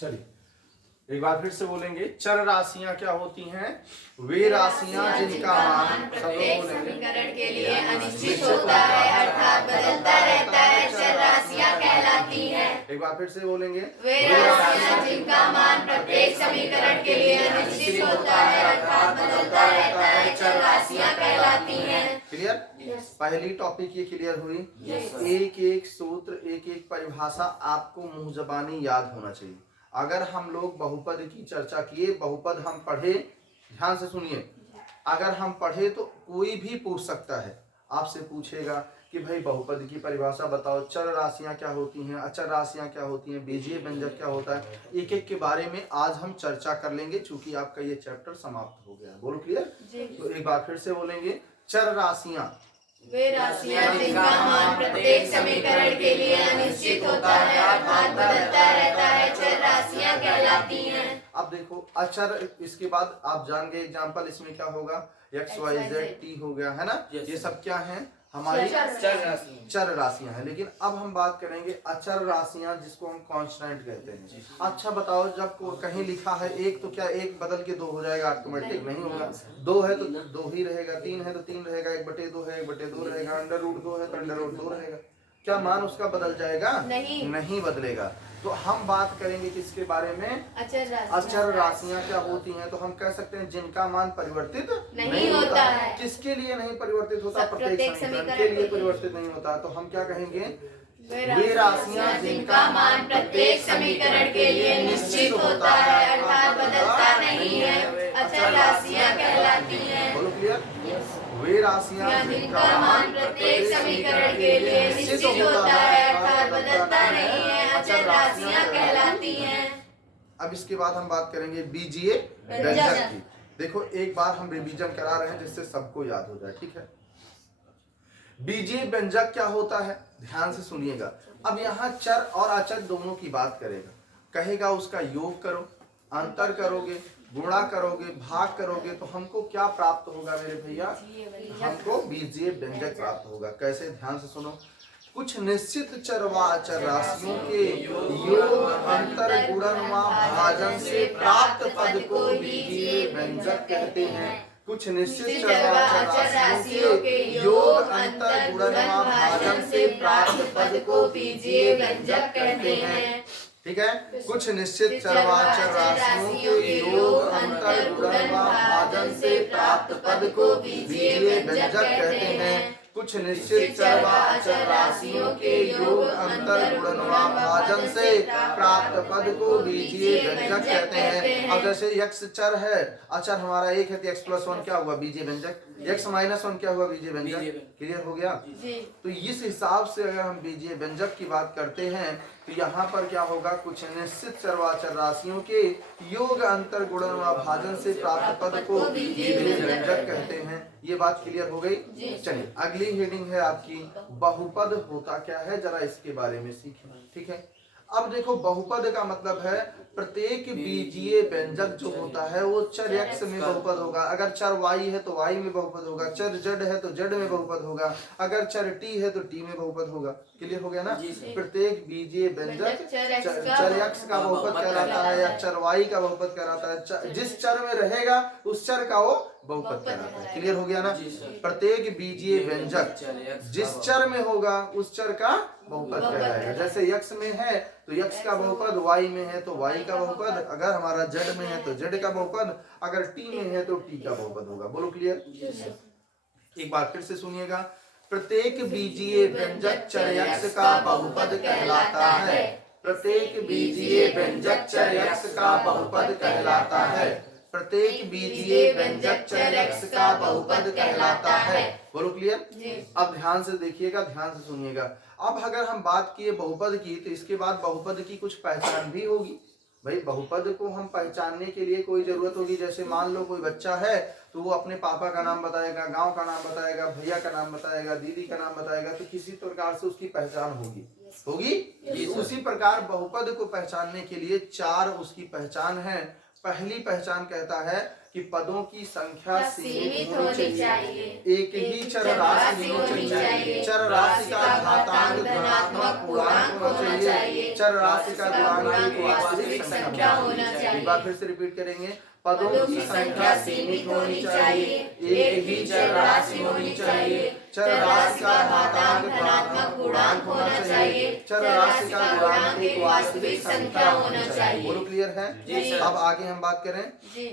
चलिए एक बार फिर से बोलेंगे, चर राशियां क्या होती हैं? वे राशियां जिनका मान प्रत्येक समीकरण के लिए अनिश्चित होता है अर्थात बदलता रहता है, चर राशियां कहलाती हैं। एक बार फिर से बोलेंगे, वे राशियां जिनका मान प्रत्येक समीकरण के लिए अनिश्चित होता है अर्थात बदलता रहता है, चर राशियां कहलाती हैं। क्लियर? पहली टॉपिक ये क्लियर हुई। एक एक सूत्र, एक एक परिभाषा आपको मुंह जबानी याद होना चाहिए। अगर हम लोग बहुपद की चर्चा किए, बहुपद हम पढ़े, ध्यान से सुनिए, अगर हम पढ़े तो कोई भी पूछ सकता है, आपसे पूछेगा कि भाई बहुपद की परिभाषा बताओ, चर राशियां क्या होती हैं, अचर राशियां क्या होती हैं, बीजीय व्यंजक क्या होता है, एक एक के बारे में आज हम चर्चा कर लेंगे, चूंकि आपका ये चैप्टर समाप्त हो गया। बोलो क्लियर? तो एक बार फिर से बोलेंगे, चर राशियां वे राशियां जिनका मान प्रत्येक समीकरण के लिए अनिश्चित होता है अर्थात बदलता रहता है, चर राशियां कहलाती हैं। अब देखो अचर, इसके बाद आप जान गए एग्जाम्पल, इसमें क्या होगा, एक्स वाई जेड टी हो गया है ना, ये सब क्या है? हमारी चर राशियां हैं। लेकिन अब हम बात करेंगे अचर राशियां, जिसको हम कांस्टेंट कहते हैं। अच्छा बताओ, जब कहीं लिखा है एक, तो क्या एक बदल के दो हो जाएगा ऑटोमेटिक? नहीं होगा। दो है तो दो ही रहेगा, तीन है तो तीन रहेगा, 1/2 है 1/2 रहेगा, √2 है तो √2 रहेगा। क्या मान उसका बदल जाएगा? नहीं बदलेगा। तो हम बात करेंगे किसके बारे में? अचर राशियां क्या होती हैं? तो हम कह सकते हैं जिनका मान परिवर्तित नहीं होता है। किसके लिए नहीं परिवर्तित होता? प्रत्येक समीकरण के लिए परिवर्तित नहीं होता। तो हम क्या कहेंगे? वे राशियां जिनका मान प्रत्येक समीकरण के लिए निश्चित होता है अर्थात बदलता नहीं है, अचर राशियां कहलाती हैं। बोलो क्लियर? वे राशियां जिनका मान प्रत्येक समीकरण के लिए निश्चित होता है अर्थात बदलता नहीं है, अचर राशियां कहलाती हैं। अब इसके बाद हम बात करेंगे बीजीय व्यंजक की। देखो एक बार हम रिवीजन करा रहे हैं जिससे सबको याद हो जाए, ठीक है? बीजीय व्यंजक क्या होता है, ध्यान से सुनिएगा। अब यहाँ चर और अचर दोनों की बात करेगा, कहेगा उसका योग करो, अंतर करोगे, गुणा करोगे, भाग करोगे, तो हमको क्या प्राप्त होगा मेरे भैया? हमको बीजीय व्यंजक प्राप्त होगा। कैसे? ध्यान से सुनो। कुछ निश्चित चर व अचर राशियों के योग, अंतर, गुणन व भाजन से प्राप्त पद को बीजीय व्यंजक कहते हैं। कुछ निश्चित चर व अचर राशियों के योग, अंतर, गुणन व भाजन से प्राप्त पद को बीजीय व्यंजक कहते हैं। ठीक है? कुछ निश्चित चर व अचर राशियों के योग, अंतर, गुणन व भाजन से प्राप्त पद को बीजीय व्यंजक कहते हैं। कुछ निश्चित चर व अचर राशियों के योग, अंतर, गुणन व भाजन से प्राप्त पद को बीजीय व्यंजक कहते हैं। अब जैसे x चर है, अचर हमारा 1 है, तो x + 1 क्या हुआ? बीजीय व्यंजक। x - 1 क्या हुआ? बीजीय व्यंजक। क्लियर हो गया? तो इस हिसाब से अगर हम बीजीय व्यंजक की बात करते हैं तो यहाँ पर क्या होगा? कुछ निश्चित चर व अचर राशियों के योग, अंतर, गुणन व भाजन से प्राप्त पद को बीजीय व्यंजक कहते हैं। ये बात क्लियर हो गई? चलिए अगली हेडिंग है आपकी, बहुपद होता क्या है, जरा इसके बारे में सीखें। ठीक है? अब देखो बहुपद का मतलब है प्रत्येक बीजीय व्यंजक जो होता है वो चर x में बहुपद होगा, अगर चर y है तो y में बहुपद होगा, चर z है तो z में बहुपद होगा, अगर चर t है तो t में बहुपद होगा। क्लियर हो गया ना? प्रत्येक बीजीय व्यंजक चर x का बहुपद कहलाता है या चर y का बहुपद कहलाता है। जिस चर में रहेगा उस चर का वो बहुपद कहलाता है। क्लियर हो गया ना? प्रत्येक बीजीय व्यंजक जिस चर में होगा उस चर का बहुपद कहलाएगा। जैसे x में है तो x का बहुपद, y में है तो y का बहुपद, अगर हमारा z में है तो z का बहुपद, अगर t में है तो t का बहुपद होगा। बोलो क्लियर? एक बार फिर से सुनिएगा। प्रत्येक बीजीय व्यंजक चर x का बहुपद कहलाता है। प्रत्येक बीजीय व्यंजक चर x का बहुपद कहलाता है। प्रत्येक बीजीय व्यंजक चर x का बहुपद कहलाता है। बोलो क्लियर? अब ध्यान से देखिएगा, ध्यान से सुनिएगा। अब अगर हम बात किए बहुपद की तो इसके बाद बहुपद की कुछ पहचान भी होगी। भाई बहुपद को हम पहचानने के लिए कोई जरूरत होगी। जैसे मान लो कोई बच्चा है तो वो अपने पापा का नाम बताएगा, गांव का नाम बताएगा, भैया का नाम बताएगा, दीदी का नाम बताएगा, तो किसी प्रकार से उसकी पहचान होगी। उसी प्रकार बहुपद को पहचानने के लिए 4 उसकी पहचान है। पहली पहचान कहता है कि पदों की संख्या सीमित होनी चाहिए, एक ही चर राशि होनी चाहिए, चर राशि का घातांक धनात्मक पूर्णांक होना चाहिए, चर राशि का गुणांक एक वास्तविक संख्या होना चाहिए। एक बार फिर से रिपीट करेंगे, पदों की संख्या सीमित होनी चाहिए, एक ही चर राशि होनी चाहिए, चर राशि का घातांक धनात्मक पूर्णांक होना चाहिए, चर राशि का गुणांक एक वास्तविक संख्या होना चाहिए। बोलो क्लियर है? जी। अब आगे हम बात करें, जी।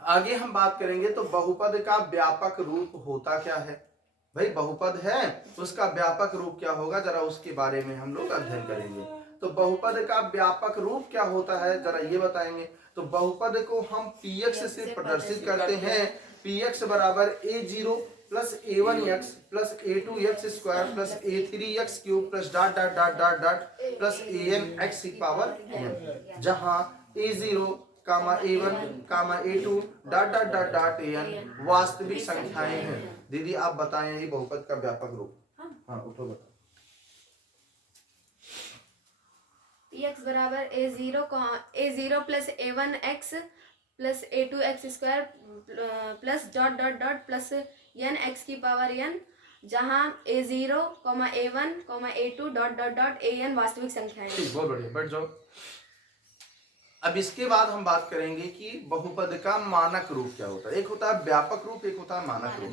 आगे हम बात करेंगे तो बहुपद का व्यापक रूप होता क्या है। भाई बहुपद है, उसका व्यापक रूप क्या होगा, जरा उसके बारे में हम लोग अध्ययन करेंगे। तो बहुपद का व्यापक रूप क्या होता है, जरा ये बताएंगे। तो बहुपद को हम px से प्रदर्शित करते हैं। px बराबर a0 plus a1x plus a2x square plus a3x cube plus dot dot dot dot dot plus an x की पावर n, जहां a0 comma a1 comma a2 dot dot dot dot an वास्तविक संख्याएं हैं। दीदी आप बताएं ये बहुपद का व्यापक रूप। हाँ उठो बताओ। px बराबर a0 plus a1x plus a2x square plus dot dot dot plus n x की पावर n, जहाँ a0, a1, a2 dot dot dot an वास्तविक संख्याएं हैं। ठीक, बहुत बढ़िया, बैठ जाओ। अब इसके बाद हम बात करेंगे कि बहुपद का मानक रूप क्या होता है। एक होता है व्यापक रूप, एक होता है मानक रूप।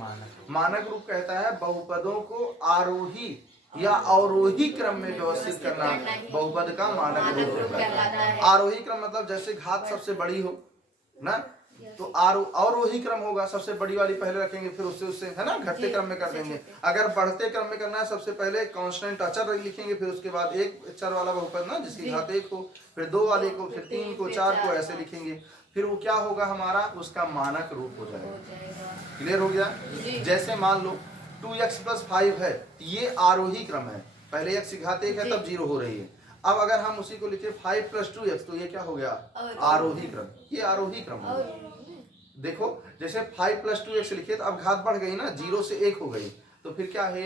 मानक रूप कहता है बहुपदों को आरोही या अवरोही क्रम में व्यवस्थित करना बहुपद का मानक रूप कहलाता है। आरोही क्रम मतलब जैसे घात सबसे बड़ी हो ना, तो अवरोही क्रम होगा, सबसे बड़ी वाली पहले रखेंगे, फिर उससे उससे है ना घटते क्रम में कर देंगे। अगर बढ़ते क्रम में करना है, सबसे पहले कांस्टेंट अचर लिखेंगे, फिर उसके बाद एक चर वाला बहुपद ना जिसकी घात 1 हो, फिर 2 वाले को, फिर 3 को, 4 को, ऐसे लिखेंगे। फिर वो क्या होगा हमारा, उसका मानक रूप हो जाएगा। क्लियर हो गया? जैसे मान लो 2x प्लस 5 है, ये आरोही क्रम है, पहले x की घात 1 है तब 0 हो रही है। अब अगर हम उसी को लिखे 5 प्लस 2x, तो ये क्या हो गया, आरोही क्रम। ये आरोही क्रम हो गया। देखो जैसे 5 प्लस 2x लिखे तो अब घात बढ़ गई ना, 0 से 1 हो गई, तो फिर क्या है,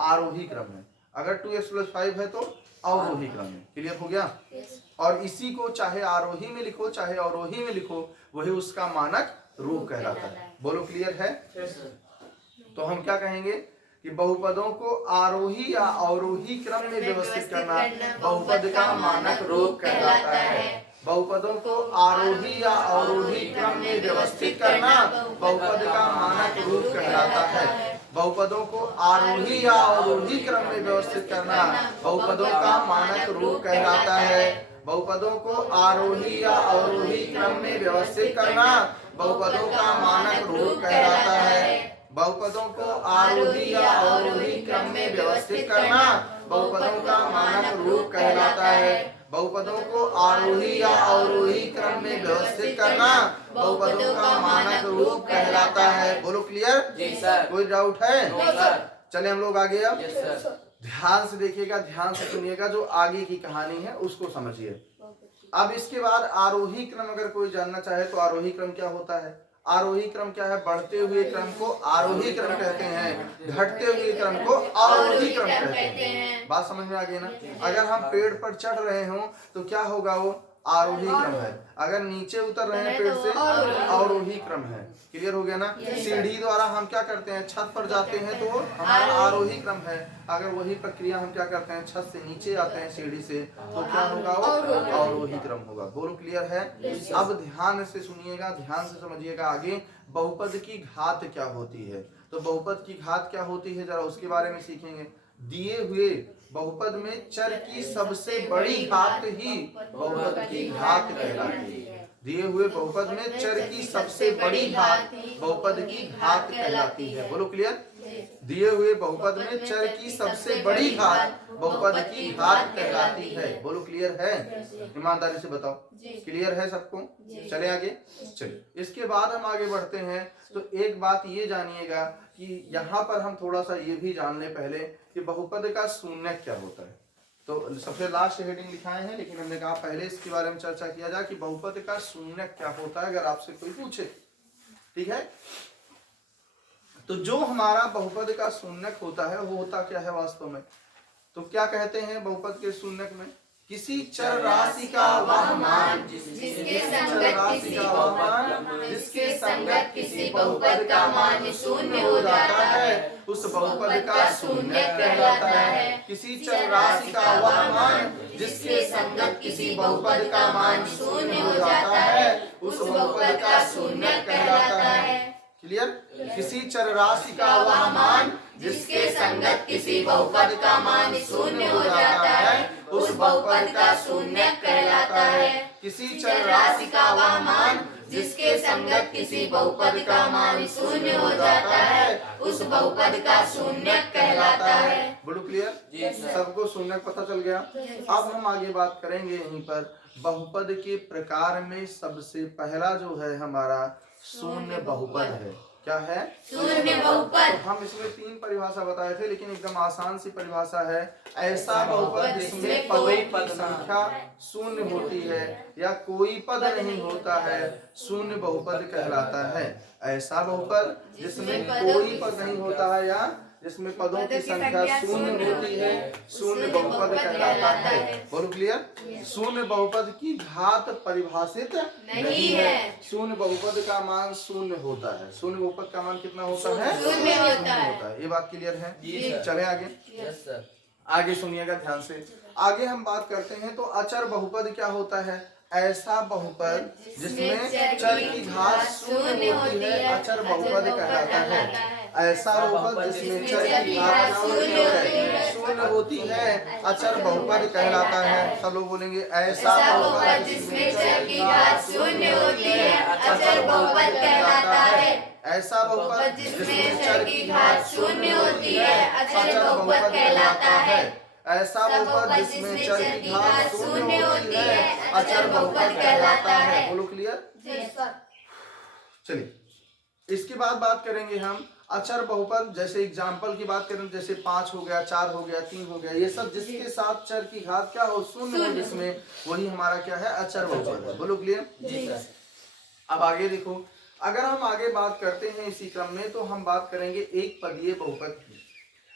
आरोही क्रम है। अगर 2x प्लस 5 है तो अवरोही क्रम है। क्लियर हो गया? और इसी को चाहे आरोही में लिखो चाहे अवरोही में लिखो, वही उसका मानक रूप कहलाता है। बोलो क्लियर है? तो हम क्या कहेंगे कि बहुपदों को आरोही या अवरोही क्रम में व्यवस्थित करना बहुपद का मानक रूप कहलाता है। बहुपदों को आरोही या अवरोही क्रम में व्यवस्थित करना बहुपद का मानक रूप कहलाता है। बहुपदों को आरोही या अवरोही क्रम में व्यवस्थित करना बहुपदों का मानक रूप कहलाता है। बहुपदों को आरोही या अवरोही क्रम में व्यवस्थित करना बहुपदों का मानक रूप कहलाता है। बहुपदों को आरोही या अवरोही क्रम में व्यवस्थित करना बहुपदों का मानक रूप कहलाता है। बहुपदों को आरोही या अवरोही क्रम में व्यवस्थित करना बहुपदों का मानक रूप कहलाता है। बोलो क्लियर? जी सर। कोई डाउट है? No sir. चले हम लोग आगे। अब यस सर। ध्यान से देखिएगा, ध्यान से सुनिएगा, जो आगे की कहानी है उसको समझिए। अब इसके बाद आरोही क्रम अगर कोई जानना चाहे तो आरोही क्रम क्या होता है। आरोही क्रम क्या है, बढ़ते हुए क्रम को आरोही क्रम कहते हैं, घटते हुए क्रम को अवरोही क्रम कहते हैं। बात समझ में आ गई ना? अगर हम पेड़ पर चढ़ रहे हो तो क्या होगा, वो आरोही क्रम है। अगर नीचे उतर रहे हैं पेड़ से, अवरोही क्रम है। क्लियर हो गया ना? सीढ़ी द्वारा हम क्या करते हैं, छत पर जाते हैं तो हमारा आरोही क्रम है। अगर वही प्रक्रिया हम क्या करते हैं, छत से नीचे आते हैं सीढ़ी से, तो क्या होगा, वो अवरोही क्रम होगा। बोलो क्लियर है? अब ध्यान से सुनिएगा, ध्यान से समझिएगा। आगे बहुपद की घात क्या होती है, तो बहुपद की घात क्या होती है जरा उसके बारे में सीखेंगे। दिए हुए बहुपद में चर की सबसे बड़ी घात ही बहुपद की घात कहलाती है। दिए हुए बहुपद में चर की सबसे बड़ी घात बहुपद की घात कहलाती है। बोलो क्लियर? दिए हुए बहुपद में चर की सबसे बड़ी घात बहुपद की घात कहलाती है। बोलो क्लियर है? ईमानदारी से बताओ, क्लियर है सबको? चले आगे। चलिए इसके बाद हम आगे बढ़ते हैं। तो एक बात ये जानिएगा कि यहाँ पर हम थोड़ा सा ये भी जान ले पहले कि बहुपद का शून्यक क्या होता है। तो सबसे लास्ट हेडिंग लिखाए हैं, लेकिन हमने कहा पहले इसके बारे में चर्चा किया जाए कि बहुपद का शून्यक क्या होता है, अगर आपसे कोई पूछे। ठीक है? तो जो हमारा बहुपद का शून्यक होता है वो होता क्या है वास्तव में, तो क्या कहते हैं बहुपद के शून्यक में, किसी चर राशि का वह मान जिसके संगत किसी बहुपद जिसके संगत किसी बहुपद का मान शून्य हो जाता है उस बहुपद का शून्य कहलाता है। किसी चर राशि का वह मान जिसके संगत किसी बहुपद का मान शून्य हो जाता है उस बहुपद का शून्य कहलाता है। क्लियर? किसी चर राशि का वह मान जिसके संगत किसी बहुपद का मान शून्य हो जाता है उस बहुपद का शून्य कहलाता है। किसी चर राशि का वह मान जिसके संगत किसी बहुपद का मान शून्य हो जाता है उस बहुपद का शून्य कहलाता है। बोलो क्लियर? सबको शून्य पता चल गया। अब हम आगे बात करेंगे यहीं पर बहुपद के प्रकार में सबसे पहला जो है हमारा शून्य बहुपद है। क्या है? शून्य बहुपद। तो हम इसमें 3 परिभाषा बताए थे, लेकिन एकदम आसान सी परिभाषा है। ऐसा बहुपद जिसमें पदों की संख्या शून्य होती है या कोई पद नहीं होता है, शून्य बहुपद कहलाता है। ऐसा बहुपद जिसमें कोई पद नहीं होता है या जिसमें पदों की संख्या शून्य होती है, शून्य बहुपद कहलाता है। बोलो क्लियर? शून्य बहुपद की घात परिभाषित नहीं है। शून्य बहुपद का मान शून्य होता है। शून्य बहुपद का मान कितना होता है? शून्य होता है। ये बात क्लियर है? जी। चले आगे। आगे सुनिएगा ध्यान से। आगे हम बात करते हैं तो अचर बहुपद क्या होता है? ऐसा बहुपद जिसमें चर की घात शून्य होती है, अचर बहुपद कहलाता है। ऐसा बहुपद जिसमें चर की घात शून्य होती है, अचर बहुपद कहलाता है। सब लोग बोलेंगे ऐसा बहुपद जिसमें चर की घात शून्य होती है अचर बहुपद कहलाता है। ऐसा बहुपद जिसमें चर की घात शून्य होती है अचर बहुपद कहलाता है। ऐसा बहुपद जिसमें चर की घात शून्य होती है, अचर बहुपद कहलाता है। बोलो क्लियर? चलिए इसके बाद बात करेंगे हम अचर बहुपद। जैसे एग्जाम्पल की बात करें, जैसे 5 हो गया, 4 हो गया, 3 हो गया, ये सब जिसके साथ चर की घात क्या हो? शून्य हो, जिसमें वही हमारा क्या है? अचर बहुपद है। बोलो क्लियर? अब आगे देखो, अगर हम आगे बात करते हैं इसी क्रम में तो हम बात करेंगे एक पदीय बहुपद की।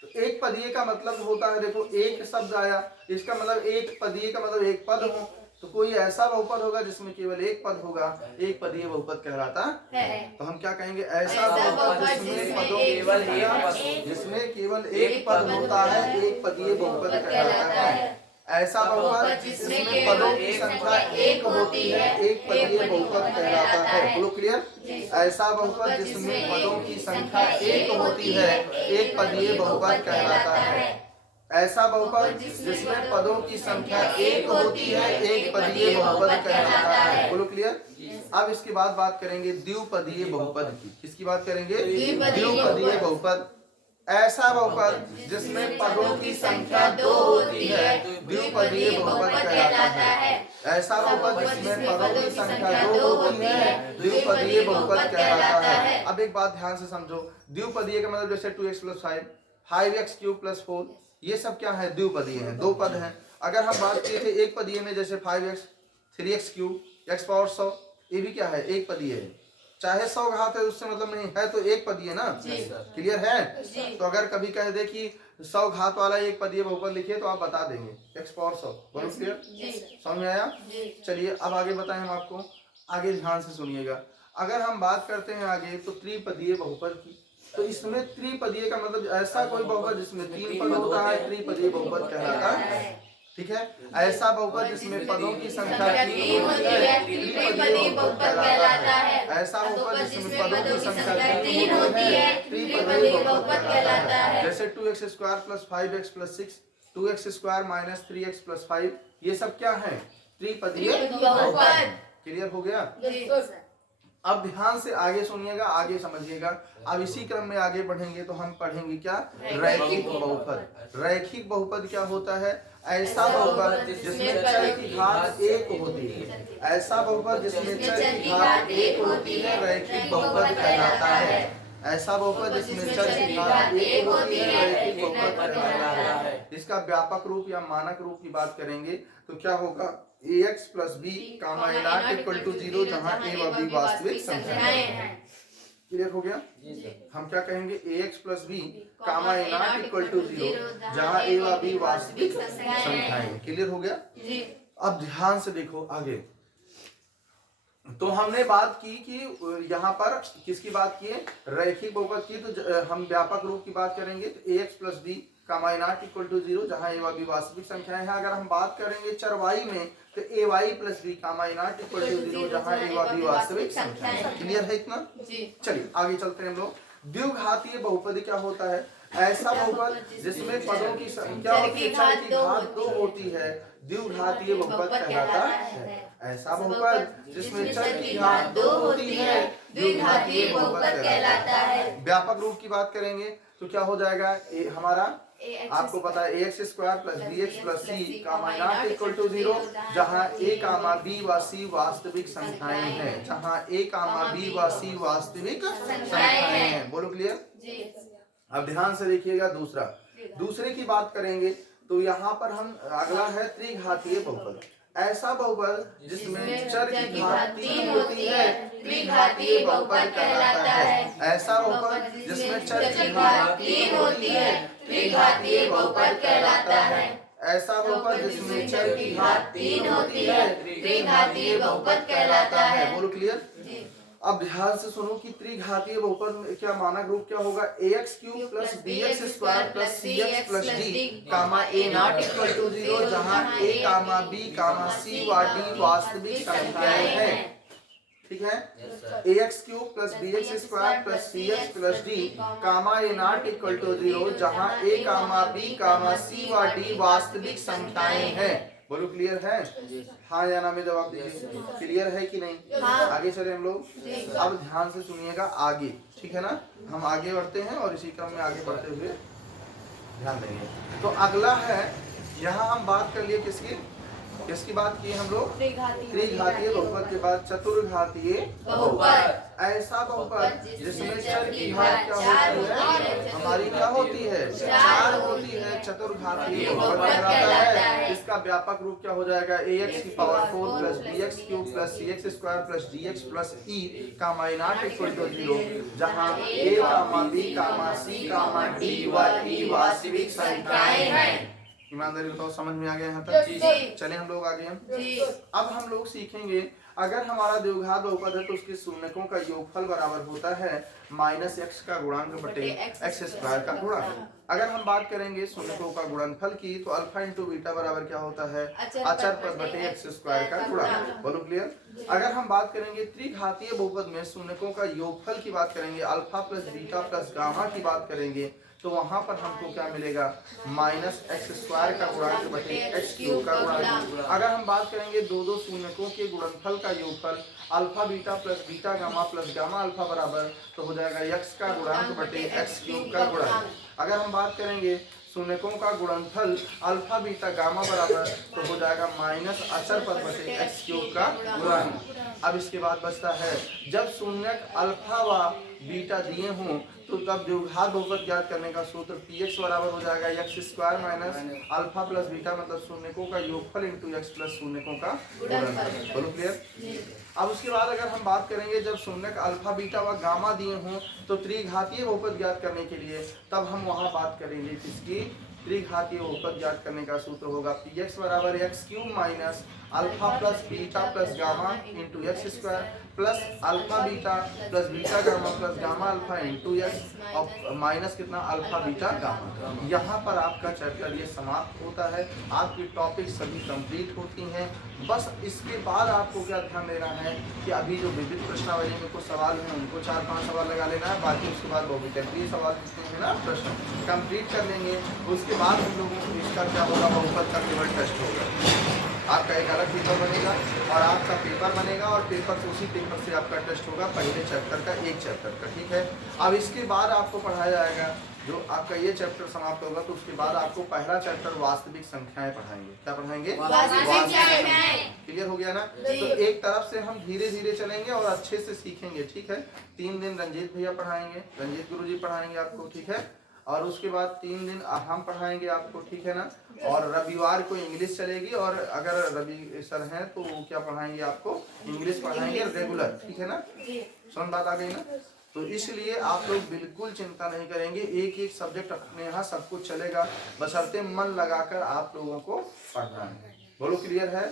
तो एक पदीय का मतलब होता है, देखो एक शब्द आया, इसका मतलब एक पदीय का मतलब एक पद हो। तो कोई ऐसा बहुपद होगा जिसमें केवल एक पद होगा, एक पदीय बहुपद कहलाता है। तो हम क्या कहेंगे? ऐसा बहुपद जिसमें पदों जिसमें केवल एक पद होता है, एक पदीय बहुपद कहलाता है। ऐसा बहुपद जिसमें पदों की संख्या एक होती है, एक पदीय बहुपद कहलाता है। बोलो क्लियर? ऐसा बहुपद जिसमें पदों की संख्या एक होती है, एक पदीय बहुपद कहलाता है। ऐसा बहुपद जिसमें पदों की संख्या एक होती है, एक पदीय बहुपद कहलाता है। बोलो क्लियर? अब इसके बाद बात करेंगे द्विपदीय बहुपद की। किसकी बात करेंगे? द्विपदीय बहुपद। ऐसा बहुपद जिसमें पदों की संख्या 2 होती है, द्विपदीय बहुपद कहलाता है। ऐसा बहुपद जिसमें पदों की संख्या 2 होती है, द्विपदीय बहुपद कहलाता है। अब एक बात ध्यान से समझो, द्विपदीय का मतलब जैसे 2x + 5, 5x³ + 4, ये सब क्या है? द्विपदीय है, 2 पद हैं। अगर हम बात किए थे एक पदीय में, जैसे 5x, 3x³, x⁴, ये भी क्या है? एक पदीय है। चाहे 100 घात है उससे मतलब नहीं है, तो एक पदीय ना। क्लियर है? तो अगर कभी कह दे कि 100 घात वाला एक पदीय बहुपद लिखिए तो आप बता देंगे x⁴। बोलो क्लियर? समझ में आया? चलिए अब आगे बताएं हम आपको। आगे ध्यान से सुनिएगा। अगर हम बात करते हैं आगे तो त्रिपदीय बहुपद की, तो इसमें त्रिपदीय का मतलब ऐसा कोई बहुपद जिसमें 3 पद होता है, त्रिपदीय बहुपद कहलाता है। ठीक है? ऐसा बहुपद जिसमें पदों की संख्या 3 होती है, त्रिपदीय बहुपद कहलाता है। ऐसा बहुपद जिसमें पदों की संख्या 3 होती है, त्रिपदीय बहुपद कहलाता है। जैसे 2x² + 5x + 6, 2x² - 3x + 5, ये सब क्या है? त्रिपदीय बहुपद। क्लियर हो गया? अब ध्यान से आगे सुनिएगा, आगे समझिएगा। अब इसी क्रम में आगे बढ़ेंगे तो हम पढ़ेंगे क्या? रैखिक बहुपद। रैखिक बहुपद क्या होता है? ऐसा बहुपद जिसमें चर की घात 1 होती है। ऐसा बहुपद जिसमें चर की घात 1 होती है, रैखिक बहुपद कहलाता है। ऐसा बहुपद जिसमें चर की घात 1 होती है, रैखिक बहुपद कहलाता है। इसका व्यापक रूप या मानक रूप की बात करेंगे तो क्या होगा? ax + b, a ≠ 0, जहाँ a व b वास्तविक संख्याएं हैं। क्लियर हो गया? जी सर। हम क्या कहेंगे ax plus B comma A not equal to 0 जहाँ a व b वास्तविक संख्याएं हैं। क्लियर हो गया? जी। अब ध्यान से देखो आगे। तो हमने बात की कि यहाँ पर किसकी बात की है? रैखिक बहुपद की। तो हम व्यापक रूप की बात करेंगे तो ax plus B comma A not equal to 0 जहाँ a व b वास्तविक संख्याएं हैं। अगर हम बात करेंगे चर y में तो ay plus B comma A not equal to 0 जहाँ a व b वास्तविक संख्याएं हैं। क्लियर है इतना? जी। चलिए आगे चलते हैं हम लोग। द्विघातीय बहुपद क्या होता है? ऐसा बहुपद जिसमें पदों की संख्या होती है, चर की घात 2 होती है, द्विघातीय बहुपद कहलाता है। ऐसा बहुपद जिसमें चर की घात 2 होती है, द्विघातीय बहुपद कहलाता है। व्यापक रूप की बात करेंगे तो क्या हो जाएगा? हमारा आपको पता है ax square plus bx plus c comma not equal to 0 जहाँ a कामा b व c वास्तविक संख्याएं हैं। जहाँ a कामा b व c वास्तविक संख्याएं हैं। बोलो क्लियर? जी। अब ध्यान से देखिएगा दूसरे की बात करेंगे तो यहाँ पर हम अगला है त्रिघातीय बहुपद। ऐसा बहुपद जिसमें चर की घात 3 होती है, त्रिघातीय बहुपद कहलाता है। ऐसा बहुपद जिसमें चर की घात 3 होती है, त्रिघातीय बहुपद कहलाता है। ऐसा बहुपद जिसमें चर की घात 3 होती है, त्रिघातीय बहुपद कहलाता है। बोलो क्लियर? अब ध्यान से सुनो कि त्रिघातीय बहुपद में क्या मानक रूप क्या होगा? ax cube plus bx square plus cx plus d comma a not equal to 0 जहाँ a comma b comma c व d वास्तविक संख्याएं हैं। ठीक है? ax cube plus bx square plus cx plus d comma a not equal to 0 जहाँ a comma b comma c व d वास्तविक संख्याएं हैं। बोलो क्लियर है? हाँ या ना में जवाब दीजिए। क्लियर है कि नहीं? हाँ। आगे चले हम लोग। अब ध्यान से सुनिएगा आगे, ठीक है ना? हम आगे बढ़ते हैं और इसी क्रम में आगे बढ़ते हुए ध्यान देंगे। तो अगला है, यहाँ हम बात कर लिए किसकी बात की हम लोग? त्रिघातीय बहुपद के बाद चतुर्घातीय बहुपद। ऐसा बहुपद जिसमें चर की घात क्या होती है? हमारी क्या होती है? 4 होती है। चतुर्घातीय बहुपद कहलाता है। इसका व्यापक रूप क्या हो जाएगा? ax की power 4 plus bx cube plus cx square plus dx plus e comma A not equal to 0 जहाँ a comma b comma c comma d व e वास्तविक संख्याएं हैं। ईमानदारी बताओ, समझ में आ गया यहाँ तक? चले हम लोग आगे। अब हम लोग सीखेंगे अगर हमारा द्विघात बहुपद है तो उसके शून्यकों का योगफल बराबर होता है माइनस x का गुणांक बटे x स्क्वायर का गुणांक। अगर हम बात करेंगे शून्यकों का गुणनफल की तो अल्फा इंटू बीटा बराबर क्या होता है? अचर पद बटे x स्क्वायर का गुणांक। बोलो क्लियर? अगर हम बात करेंगे त्रिघातीय बहुपद में शून्यकों का योगफल की बात करेंगे, alpha plus beta plus gamma की बात करेंगे तो वहां पर हमको क्या मिलेगा? माइनस एक्स स्क्वायर का गुणांक बटे एक्स क्यूब का गुणांक। अगर हम बात करेंगे दो शून्यकों के गुणनफल का योगफल alpha beta plus beta gamma plus gamma alpha बराबर तो हो जाएगा एक्स का गुणांक बटे एक्स क्यूब का गुणांक। अगर हम बात करेंगे शून्यकों का गुणनफल अल्फा बीटा गामा बराबर तो हो जाएगा माइनस अचर पद बटे एक्स क्यूब का गुणांक। अब इसके बाद बचता है जब शून्यक अल्फा व बीटा दिए हों तो तब द्विघात बहुपद ज्ञात करने का सूत्र px बराबर हो जाएगा x square minus alpha plus beta मतलब शून्यकों का योगफल इंटू एक्स प्लस शून्यकों का गुणनफल। बोलो क्लियर? अब उसके बाद अगर हम बात करेंगे जब शून्यक अल्फा बीटा व गामा दिए हों तो त्रिघातीय बहुपद ज्ञात करने के लिए तब हम वहां बात करेंगे किसकी? त्रिघातीय बहुपद ज्ञात करने का सूत्र होगा px बराबर x cube minus alpha plus beta plus gamma into x square plus alpha beta plus beta gamma plus gamma alpha into x और माइनस कितना? Alpha beta gamma. यहाँ पर आपका चैप्टर ये समाप्त होता है, आपकी टॉपिक सभी कंप्लीट होती हैं। बस इसके बाद आपको क्या ध्यान देना है कि अभी जो विविध प्रश्नावली में कुछ सवाल हैं उनको 4-5 सवाल लगा लेना है, बाकी उसके बाद बहुविकल्पीय सवाल जितने हैं ना प्रश्न कंप्लीट कर लेंगे। उसके बाद हम लोगों को इसका क्या होगा? बहुपद का केवल टेस्ट होगा। आपका एक अलग पेपर बनेगा और आपका पेपर बनेगा और पेपर उसी पेपर से आपका टेस्ट होगा पहले चैप्टर का, एक चैप्टर का। ठीक है? अब इसके बाद आपको पढ़ाया जाएगा जो आपका ये चैप्टर समाप्त होगा तो उसके बाद आपको पहला चैप्टर वास्तविक संख्याएं पढ़ाएंगे। क्या पढ़ाएंगे? क्लियर हो गया ना? तो एक तरफ से हम धीरे धीरे चलेंगे और अच्छे से सीखेंगे। ठीक है? 3 दिन रंजीत भैया पढ़ाएंगे, रंजीत गुरुजी पढ़ाएंगे आपको। ठीक है? और उसके बाद 3 दिन हम पढ़ाएंगे आपको। ठीक है ना? और रविवार को इंग्लिश चलेगी और अगर रवि सर हैं तो क्या पढ़ाएंगे? आपको इंग्लिश पढ़ाएंगे रेगुलर। ठीक है ना? समझ बात आ गई ना? तो इसलिए आप लोग बिल्कुल चिंता नहीं करेंगे, एक एक सब्जेक्ट अपने यहाँ सब कुछ चलेगा, बशर्ते मन लगाकर आप लोगों को पढ़ना है। बोलो क्लियर है?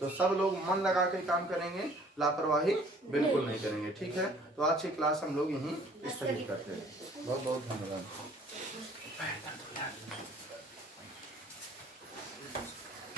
तो सब लोग मन लगा के काम करेंगे, लापरवाही बिल्कुल नहीं करेंगे, ठीक है? तो आज की क्लास हम लोग यहीं स्थगित करते हैं। बहुत बहुत धन्यवाद।